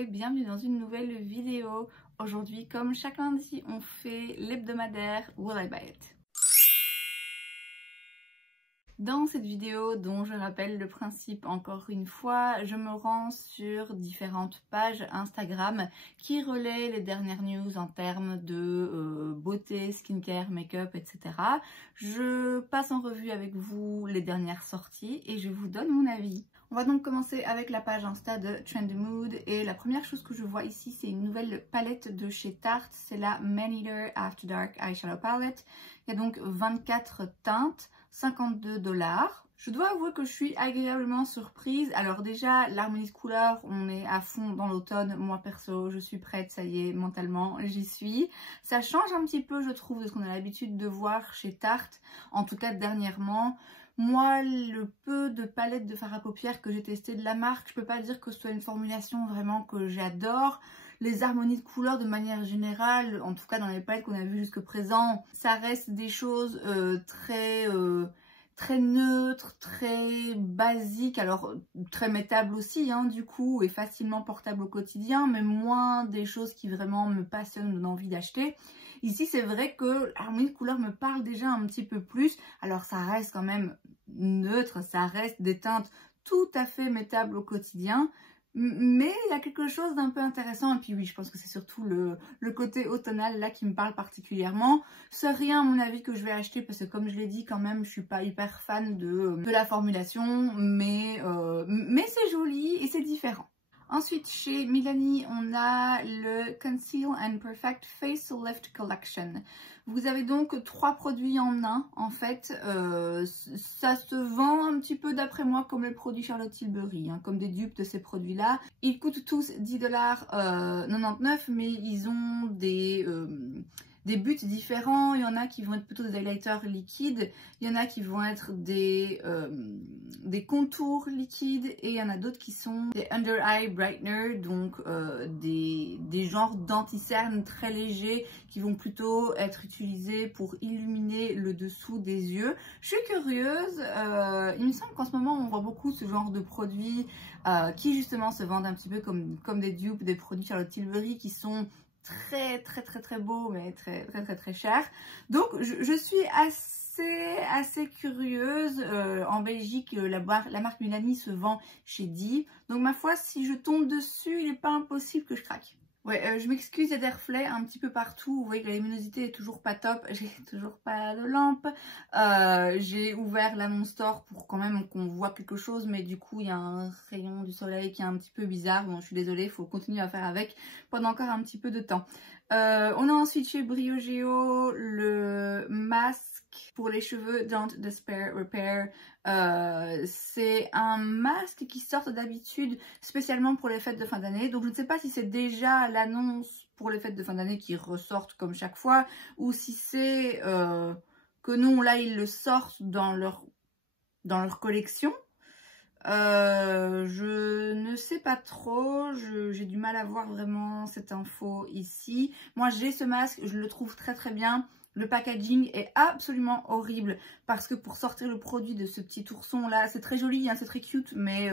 et bienvenue dans une nouvelle vidéo. Aujourd'hui, comme chaque lundi, on fait l'hebdomadaire Will I Buy It? Dans cette vidéo, dont je rappelle le principe encore une fois, je me rends sur différentes pages Instagram qui relaient les dernières news en termes de beauté, skincare, make-up, etc. Je passe en revue avec vous les dernières sorties et je vous donne mon avis. On va donc commencer avec la page Insta de Trendy Mood et la première chose que je vois ici, c'est une nouvelle palette de chez Tarte. C'est la Man Eater After Dark Eyeshadow Palette. Il y a donc 24 teintes. 52 $. Je dois avouer que je suis agréablement surprise. Alors déjà, l'harmonie de couleurs, on est à fond dans l'automne. Moi perso, je suis prête, ça y est, mentalement, j'y suis. Ça change un petit peu, je trouve, de ce qu'on a l'habitude de voir chez Tarte. En tout cas, dernièrement. Moi, le peu de palettes de fard à paupières que j'ai testé de la marque, je peux pas dire que ce soit une formulation vraiment que j'adore. Les harmonies de couleurs de manière générale, en tout cas dans les palettes qu'on a vues jusque présent, ça reste des choses très neutres, très basiques, alors très mettables aussi du coup, et facilement portables au quotidien, mais moins des choses qui vraiment me passionnent, me donnent envie d'acheter. Ici, c'est vrai que l'harmonie de couleurs me parle déjà un petit peu plus, alors ça reste quand même neutre, ça reste des teintes tout à fait mettables au quotidien. Mais il y a quelque chose d'un peu intéressant, et puis oui, je pense que c'est surtout le côté automnal là qui me parle particulièrement. C'est rien à mon avis que je vais acheter parce que comme je l'ai dit quand même, je suis pas hyper fan de la formulation, mais c'est joli et c'est différent. Ensuite, chez Milani, on a le Conceal and Perfect Face Lift Collection. Vous avez donc 3 produits en un, en fait. Ça se vend un petit peu d'après moi comme les produits Charlotte Tilbury, comme des dupes de ces produits-là. Ils coûtent tous 10,99 $, mais ils ont des buts différents. Il y en a qui vont être plutôt des highlighters liquides, il y en a qui vont être des contours liquides et il y en a d'autres qui sont des under eye brightener, donc des genres d'anti-cernes très légers qui vont plutôt être utilisés pour illuminer le dessous des yeux. Je suis curieuse, il me semble qu'en ce moment on voit beaucoup ce genre de produits qui justement se vendent un petit peu comme des dupes, des produits Charlotte Tilbury qui sont très beau, mais très cher. Donc je suis assez curieuse. En Belgique, la marque Milani se vend chez Dee. Donc ma foi, si je tombe dessus, il n'est pas impossible que je craque. Ouais, je m'excuse, il y a des reflets un petit peu partout. Vous voyez que la luminosité est toujours pas top. J'ai toujours pas de lampe. J'ai ouvert l'annonce store pour quand même qu'on voit quelque chose. Mais du coup, il y a un rayon du soleil qui est un petit peu bizarre. Bon, je suis désolée, il faut continuer à faire avec pendant encore un petit peu de temps. On a ensuite chez Briogeo le masque pour les cheveux Don't Despair Repair. C'est un masque qui sort d'habitude spécialement pour les fêtes de fin d'année. Donc je ne sais pas si c'est déjà l'annonce pour les fêtes de fin d'année qui ressortent comme chaque fois ou si c'est que non, là ils le sortent dans leur collection. Je ne sais pas trop, j'ai du mal à voir vraiment cette info ici. Moi j'ai ce masque, je le trouve très bien. Le packaging est absolument horrible parce que pour sortir le produit de ce petit ourson là, c'est très joli, c'est très cute, mais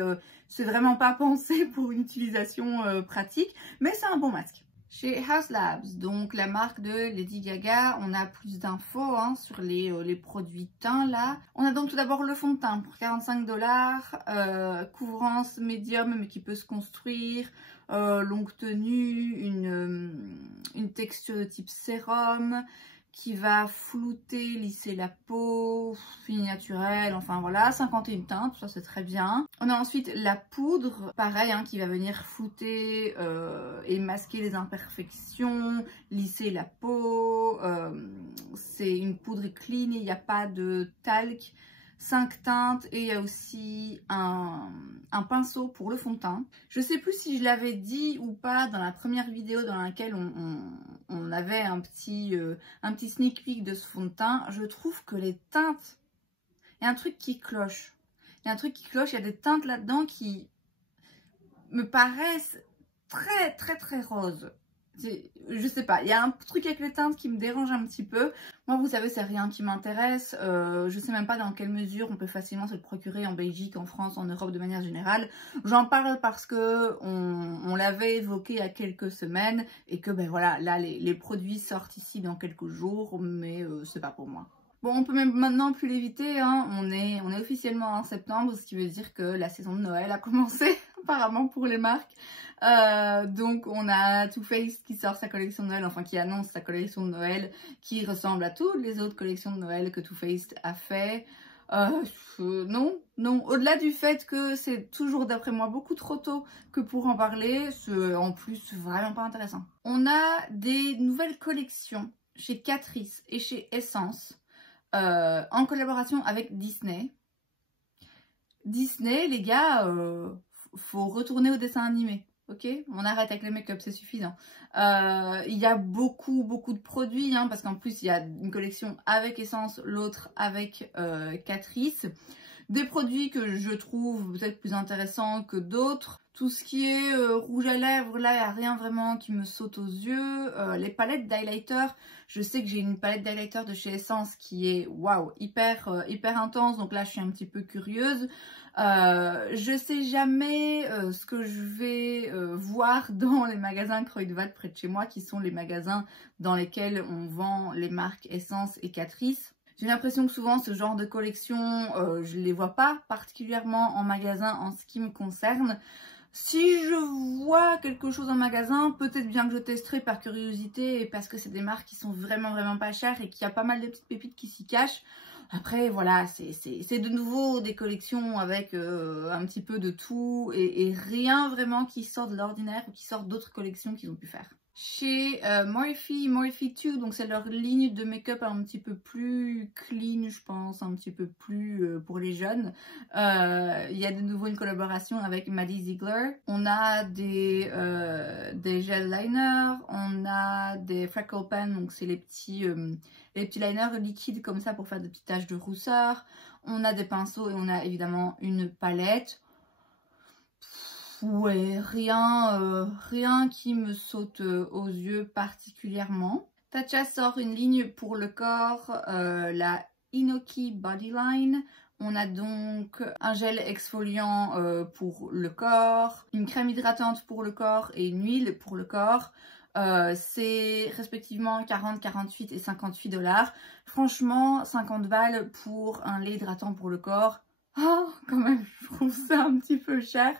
c'est vraiment pas pensé pour une utilisation pratique. Mais c'est un bon masque. Chez Haus Labs, donc la marque de Lady Gaga, on a plus d'infos sur les produits teints là. On a donc tout d'abord le fond de teint pour 45 $, couvrance médium mais qui peut se construire, longue tenue, une texture de type sérum qui va flouter, lisser la peau, fini naturel, enfin voilà, 51 teintes, ça c'est très bien. On a ensuite la poudre, pareil, qui va venir flouter et masquer les imperfections, lisser la peau. C'est une poudre clean, il n'y a pas de talc. 5 teintes et il y a aussi un pinceau pour le fond de teint. Je sais plus si je l'avais dit ou pas dans la première vidéo dans laquelle on avait un petit sneak peek de ce fond de teint. Je trouve que les teintes, il y a un truc qui cloche. Il y a un truc qui cloche, il y a des teintes là-dedans qui me paraissent très roses. Je sais pas, il y a un truc avec les teintes qui me dérange un petit peu. Moi, vous savez, c'est rien qui m'intéresse. Je sais même pas dans quelle mesure on peut facilement se le procurer en Belgique, en France, en Europe de manière générale. J'en parle parce que on l'avait évoqué il y a quelques semaines et que ben voilà, là les produits sortent ici dans quelques jours, mais c'est pas pour moi. Bon, on peut même maintenant plus l'éviter, hein. On est officiellement en septembre, ce qui veut dire que la saison de Noël a commencé apparemment pour les marques. Donc on a Too Faced qui sort sa collection de Noël, enfin qui annonce sa collection de Noël qui ressemble à toutes les autres collections de Noël que Too Faced a fait. Non, au-delà du fait que c'est toujours d'après moi beaucoup trop tôt que pour en parler, c'est en plus vraiment pas intéressant. On a des nouvelles collections chez Catrice et chez Essence en collaboration avec Disney. Disney, les gars, faut retourner au dessin animé. Ok, on arrête avec les make-up, c'est suffisant. Il y a beaucoup de produits, hein, parce qu'en plus il y a une collection avec Essence, l'autre avec Catrice. Des produits que je trouve peut-être plus intéressants que d'autres. Tout ce qui est rouge à lèvres, là il n'y a rien vraiment qui me saute aux yeux. Les palettes d'highlighter, je sais que j'ai une palette d'highlighter de chez Essence qui est waouh, hyper intense, donc là je suis un petit peu curieuse. Je sais jamais ce que je vais voir dans les magasins Kruidvat près de chez moi, qui sont les magasins dans lesquels on vend les marques Essence et Catrice. J'ai l'impression que souvent ce genre de collection, je ne les vois pas particulièrement en magasin en ce qui me concerne. Si je vois quelque chose en magasin, peut-être bien que je testerai par curiosité et parce que c'est des marques qui sont vraiment pas chères et qu'il y a pas mal de petites pépites qui s'y cachent. Après voilà, c'est de nouveau des collections avec un petit peu de tout et rien vraiment qui sort de l'ordinaire ou qui sort d'autres collections qu'ils ont pu faire. Chez Morphe 2, donc c'est leur ligne de make-up un petit peu plus clean, je pense, un petit peu plus pour les jeunes. Il y a de nouveau une collaboration avec Maddie Ziegler. On a des gel liners, on a des freckle pen, donc c'est les petits liners liquides comme ça pour faire des petites taches de rousseur. On a des pinceaux et on a évidemment une palette. Ouais, rien qui me saute aux yeux particulièrement. Tatcha sort une ligne pour le corps, la Inoki Bodyline. On a donc un gel exfoliant pour le corps, une crème hydratante pour le corps et une huile pour le corps. C'est respectivement 40, 48 et 58 $. Franchement, 50 balles pour un lait hydratant pour le corps. Oh, quand même, je trouve ça un petit peu cher.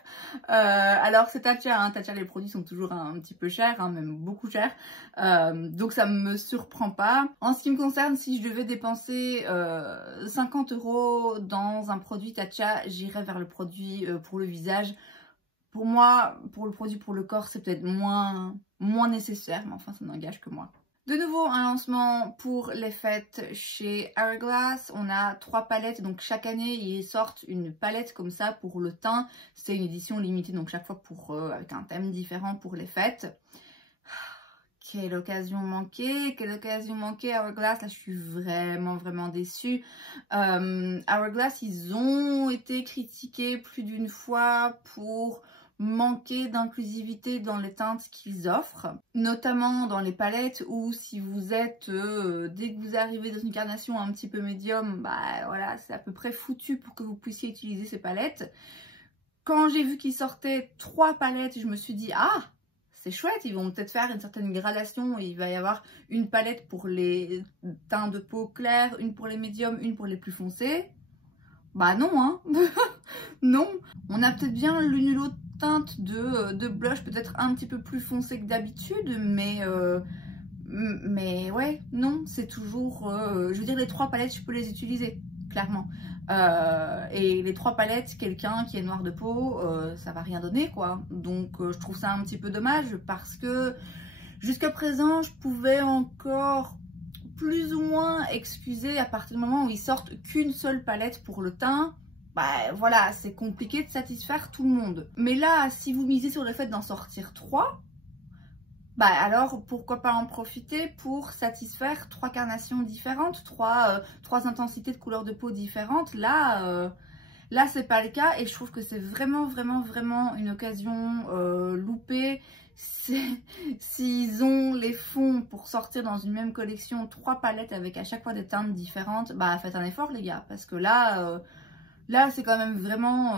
Alors c'est Tatcha, hein. Tatcha, les produits sont toujours un petit peu chers, hein, même beaucoup chers. Donc ça me surprend pas. En ce qui me concerne, si je devais dépenser 50 € dans un produit Tatcha, j'irais vers le produit pour le visage. Pour moi, pour le produit pour le corps, c'est peut-être moins nécessaire, mais enfin ça n'engage que moi. De nouveau, un lancement pour les fêtes chez Hourglass. On a 3 palettes, donc chaque année ils sortent une palette comme ça pour le teint. C'est une édition limitée, donc chaque fois avec un thème différent pour les fêtes. Quelle occasion manquée Hourglass. Là je suis vraiment déçue. Hourglass, ils ont été critiqués plus d'une fois pour manquer d'inclusivité dans les teintes qu'ils offrent, notamment dans les palettes où si vous êtes, dès que vous arrivez dans une carnation un petit peu médium, bah voilà, c'est à peu près foutu pour que vous puissiez utiliser ces palettes. Quand j'ai vu qu'ils sortaient 3 palettes, je me suis dit, ah, c'est chouette, ils vont peut-être faire une certaine gradation et il va y avoir une palette pour les teints de peau clairs, une pour les médiums, une pour les plus foncés. Bah non, hein. Non, on a peut-être bien l'une ou l'autre teinte de blush peut-être un petit peu plus foncé que d'habitude, mais ouais, non, c'est toujours, je veux dire, les 3 palettes, je peux les utiliser, clairement. Et les 3 palettes, quelqu'un qui est noir de peau, ça va rien donner, quoi. Donc je trouve ça un petit peu dommage parce que jusqu'à présent, je pouvais encore plus ou moins excuser à partir du moment où ils sortent qu'une seule palette pour le teint. Bah voilà, c'est compliqué de satisfaire tout le monde. Mais là, si vous misez sur le fait d'en sortir 3, bah alors pourquoi pas en profiter pour satisfaire 3 carnations différentes, 3 intensités de couleurs de peau différentes. Là c'est pas le cas et je trouve que c'est vraiment une occasion loupée. s'ils ont les fonds pour sortir dans une même collection 3 palettes avec à chaque fois des teintes différentes, bah faites un effort les gars, parce que là, là c'est quand même vraiment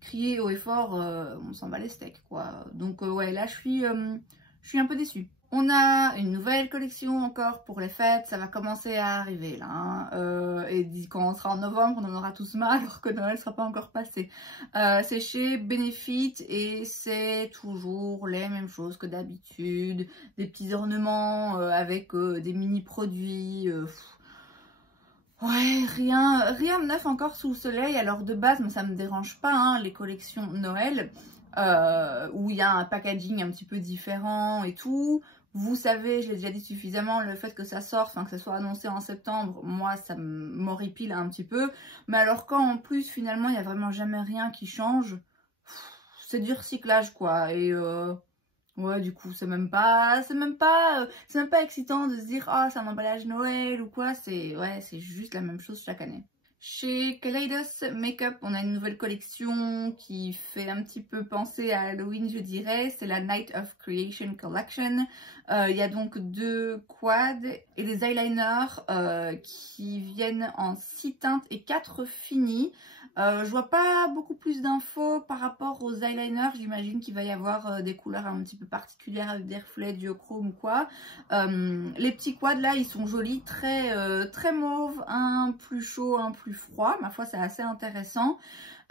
crier haut et fort, on s'en bat les steaks quoi. Donc ouais, là je suis un peu déçue. On a une nouvelle collection encore pour les fêtes, ça va commencer à arriver là. Hein. Et quand on sera en novembre, on en aura tous marre alors que Noël ne sera pas encore passé. C'est chez Benefit et c'est toujours les mêmes choses que d'habitude. Des petits ornements avec des mini-produits. Ouais, rien de neuf encore sous le soleil. Alors de base, moi, ça me dérange pas, hein, les collections Noël, où il y a un packaging un petit peu différent et tout. Vous savez, je l'ai déjà dit suffisamment, le fait que ça sorte, enfin que ça soit annoncé en septembre, moi ça m'horripile un petit peu. Mais alors quand en plus finalement il n'y a vraiment jamais rien qui change, c'est du recyclage quoi. Et ouais, du coup c'est même pas excitant de se dire ah c'est un emballage Noël ou quoi. C'est juste la même chose chaque année. Chez Kaleidos Makeup, on a une nouvelle collection qui fait un petit peu penser à Halloween, je dirais. C'est la Night of Creation Collection. Il y a donc 2 quads et des eyeliners qui viennent en 6 teintes et 4 finis. Je vois pas beaucoup plus d'infos par rapport aux eyeliners. J'imagine qu'il va y avoir des couleurs un petit peu particulières avec des reflets, duochrome ou quoi. Les petits quads là, ils sont jolis, très mauve, un plus chaud, un plus froid. Ma foi, c'est assez intéressant.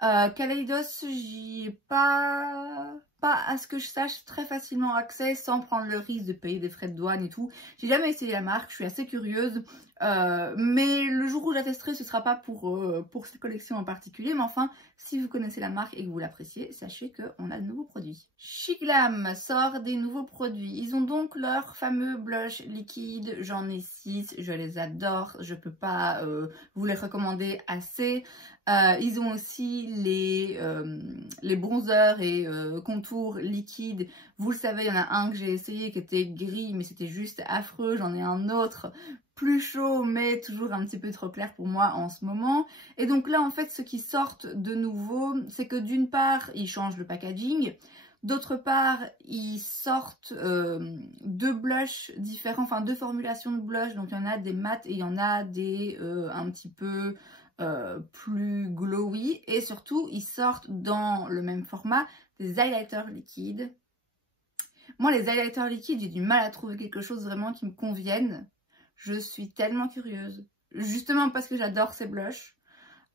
Kaleidos, j'y ai pas à ce que je sache très facilement accès sans prendre le risque de payer des frais de douane et tout. J'ai jamais essayé la marque, je suis assez curieuse. Mais le jour où je la testerai, ce sera pas pour cette collection en particulier. Mais enfin, si vous connaissez la marque et que vous l'appréciez, sachez qu'on a de nouveaux produits. Shiglam sort des nouveaux produits. Ils ont donc leur fameux blush liquide. J'en ai 6, je les adore. Je peux pas vous les recommander assez. Ils ont aussi les bronzers et contours liquides. Vous le savez, il y en a un que j'ai essayé qui était gris, mais c'était juste affreux. J'en ai un autre plus chaud, mais toujours un petit peu trop clair pour moi en ce moment. Et donc là, en fait, ce qui sortent de nouveau, c'est que d'une part, ils changent le packaging. D'autre part, ils sortent 2 blushs différents, enfin 2 formulations de blush. Donc il y en a des mat et il y en a des un petit peu plus glowy. Et surtout, ils sortent dans le même format des highlighters liquides. Moi, les highlighters liquides, j'ai du mal à trouver quelque chose vraiment qui me convienne. Je suis tellement curieuse. Justement parce que j'adore ces blushs.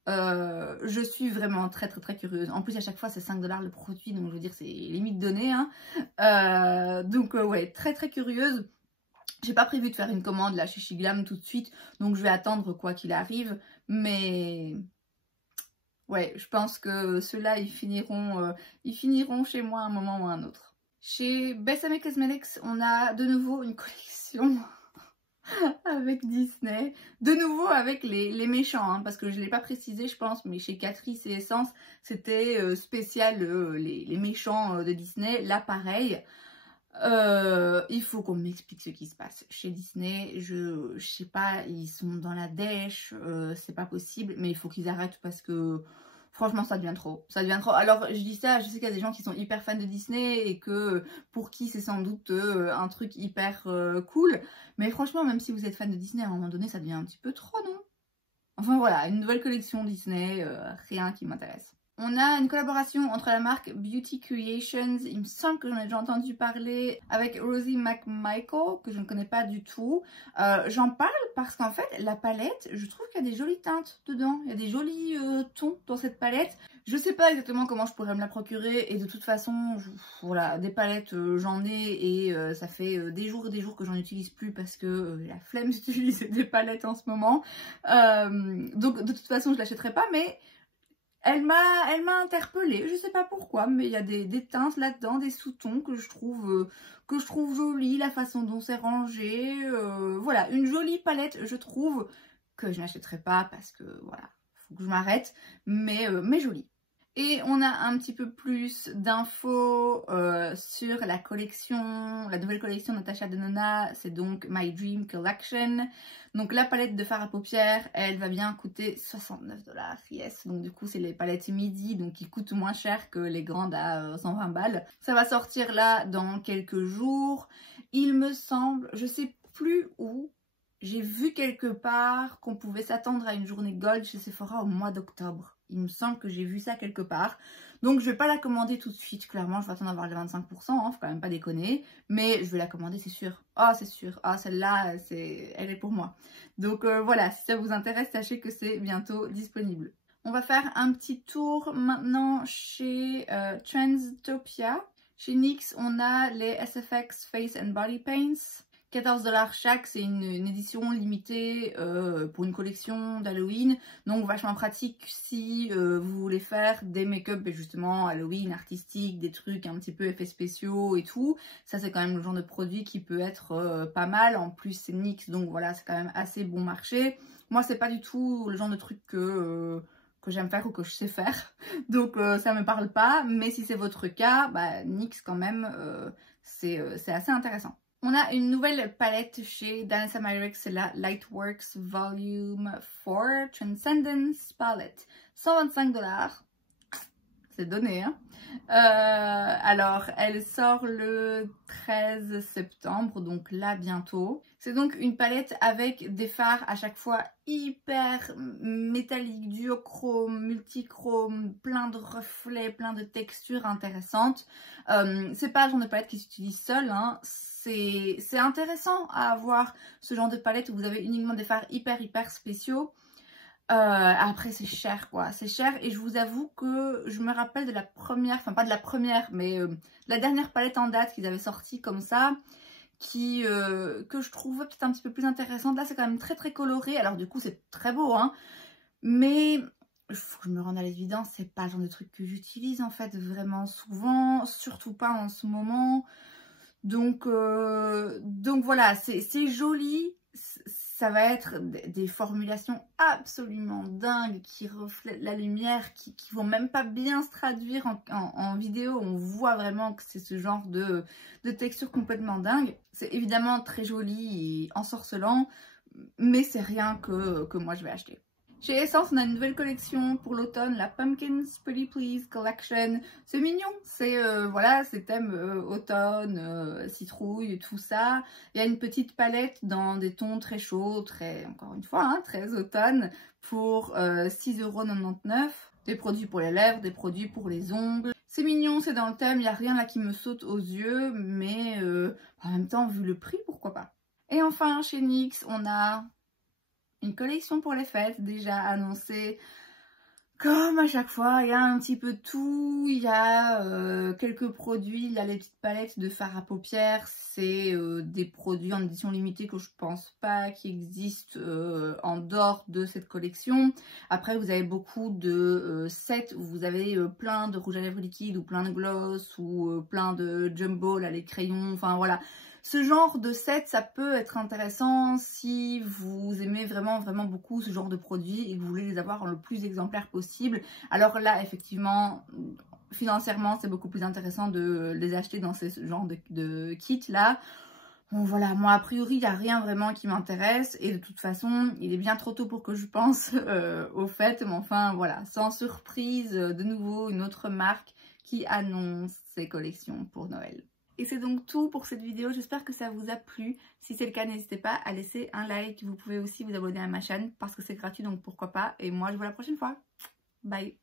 Je suis vraiment très curieuse. En plus à chaque fois c'est 5 $ le produit, donc je veux dire c'est limite donné hein. Donc ouais, très curieuse. J'ai pas prévu de faire une commande là chez Shiglam tout de suite, donc je vais attendre quoi qu'il arrive. Mais ouais, je pense que ceux-là ils finiront chez moi à un moment ou à un autre. Chez Besame Cosmetics, on a de nouveau une collection avec Disney, de nouveau avec les méchants, hein, parce que je ne l'ai pas précisé je pense, mais chez Catrice et Essence c'était spécial les méchants de Disney. Là pareil, il faut qu'on m'explique ce qui se passe chez Disney. Je sais pas, ils sont dans la dèche, c'est pas possible, mais il faut qu'ils arrêtent parce que franchement ça devient trop, Alors je dis ça, je sais qu'il y a des gens qui sont hyper fans de Disney et que pour qui c'est sans doute un truc hyper cool. Mais franchement, même si vous êtes fan de Disney, à un moment donné ça devient un petit peu trop, non? Enfin voilà, une nouvelle collection Disney, rien qui m'intéresse. On a une collaboration entre la marque Beauty Creations, il me semble que j'en ai déjà entendu parler, avec Rosie McMichael, que je ne connais pas du tout. J'en parle parce qu'en fait, la palette, je trouve qu'il y a des jolies teintes dedans, il y a des jolis tons dans cette palette. Je sais pas exactement comment je pourrais me la procurer et de toute façon, voilà, des palettes j'en ai et ça fait des jours et des jours que j'en utilise plus parce que la flemme d'utiliser des palettes en ce moment. Donc de toute façon, je l'achèterai pas, mais elle m'a interpellée, je sais pas pourquoi, mais il y a des teintes là-dedans, des sous-tons que je trouve jolies, la façon dont c'est rangé. Voilà, une jolie palette, je trouve, que je n'achèterai pas parce que voilà, faut que je m'arrête, mais jolie. Et on a un petit peu plus d'infos sur la collection, la nouvelle collection Natasha Denona, c'est donc My Dream Collection. Donc la palette de fard à paupières, elle va bien coûter 69 $, yes. Donc du coup c'est les palettes midi, donc qui coûtent moins cher que les grandes à 120 balles. Ça va sortir là dans quelques jours. Il me semble, je sais plus où, j'ai vu quelque part qu'on pouvait s'attendre à une journée gold chez Sephora au mois d'octobre. Il me semble que j'ai vu ça quelque part. Donc je vais pas la commander tout de suite, clairement. Je vais attendre d'avoir les 25%, hein, faut quand même pas déconner. Mais je vais la commander, c'est sûr. Ah, c'est sûr. Ah, celle-là, elle est pour moi. Donc voilà, si ça vous intéresse, sachez que c'est bientôt disponible. On va faire un petit tour maintenant chez Trendstopia. Chez NYX, on a les SFX Face and Body Paints. 14 $ chaque, c'est une édition limitée pour une collection d'Halloween. Donc vachement pratique si vous voulez faire des make-up justement Halloween, artistiques, des trucs un petit peu effets spéciaux et tout. Ça c'est quand même le genre de produit qui peut être pas mal. En plus c'est NYX, donc voilà, c'est quand même assez bon marché. Moi c'est pas du tout le genre de truc que j'aime faire ou que je sais faire. Donc ça me parle pas. Mais si c'est votre cas, bah, NYX quand même, c'est assez intéressant. On a une nouvelle palette chez Danessa Myricks, c'est la Lightworks Volume 4 Transcendence Palette. 125 $. C'est donné, hein. Alors, elle sort le 13 septembre, donc là bientôt. C'est donc une palette avec des fards à chaque fois hyper métalliques, duochrome, multichrome, plein de reflets, plein de textures intéressantes. C'est pas le genre de palette qui s'utilise seule, hein. C'est intéressant à avoir ce genre de palette où vous avez uniquement des fards hyper spéciaux. Après c'est cher quoi, c'est cher et je vous avoue que je me rappelle de la première, enfin pas de la première mais la dernière palette en date qu'ils avaient sortie comme ça que je trouvais peut-être un petit peu plus intéressante. Là c'est quand même très coloré, alors du coup c'est très beau hein, mais faut que je me rende à l'évidence, c'est pas le genre de truc que j'utilise en fait vraiment souvent, surtout pas en ce moment. Donc voilà, c'est joli, ça va être des formulations absolument dingues qui reflètent la lumière, qui vont même pas bien se traduire en vidéo. On voit vraiment que c'est ce genre de texture complètement dingue. C'est évidemment très joli et ensorcelant, mais c'est rien que moi je vais acheter. Chez Essence, on a une nouvelle collection pour l'automne, la Pumpkins Pretty Please Collection. C'est mignon, c'est voilà, c'est thème automne, citrouille, tout ça. Il y a une petite palette dans des tons très chauds, très, encore une fois, hein, très automne, pour 6,99 €. Des produits pour les lèvres, des produits pour les ongles. C'est mignon, c'est dans le thème, il n'y a rien là qui me saute aux yeux, mais en même temps, vu le prix, pourquoi pas. Et enfin, chez NYX, on a une collection pour les fêtes déjà annoncée. Comme à chaque fois, il y a un petit peu de tout, il y a quelques produits, il y a les petites palettes de fard à paupières, c'est des produits en édition limitée que je pense pas qui existent en dehors de cette collection. Après vous avez beaucoup de sets où vous avez plein de rouge à lèvres liquide ou plein de gloss ou plein de jumbo, là les crayons, enfin voilà. Ce genre de set, ça peut être intéressant si vous aimez vraiment beaucoup ce genre de produits et que vous voulez les avoir le plus exemplaires possible. Alors là, effectivement, financièrement, c'est beaucoup plus intéressant de les acheter dans ce genre de kit là. Bon voilà, moi a priori, il n'y a rien vraiment qui m'intéresse et de toute façon, il est bien trop tôt pour que je pense au fait. Mais enfin voilà, sans surprise, de nouveau, une autre marque qui annonce ses collections pour Noël. Et c'est donc tout pour cette vidéo, j'espère que ça vous a plu. Si c'est le cas, n'hésitez pas à laisser un like. Vous pouvez aussi vous abonner à ma chaîne parce que c'est gratuit, donc pourquoi pas. Et moi, je vous vois la prochaine fois. Bye!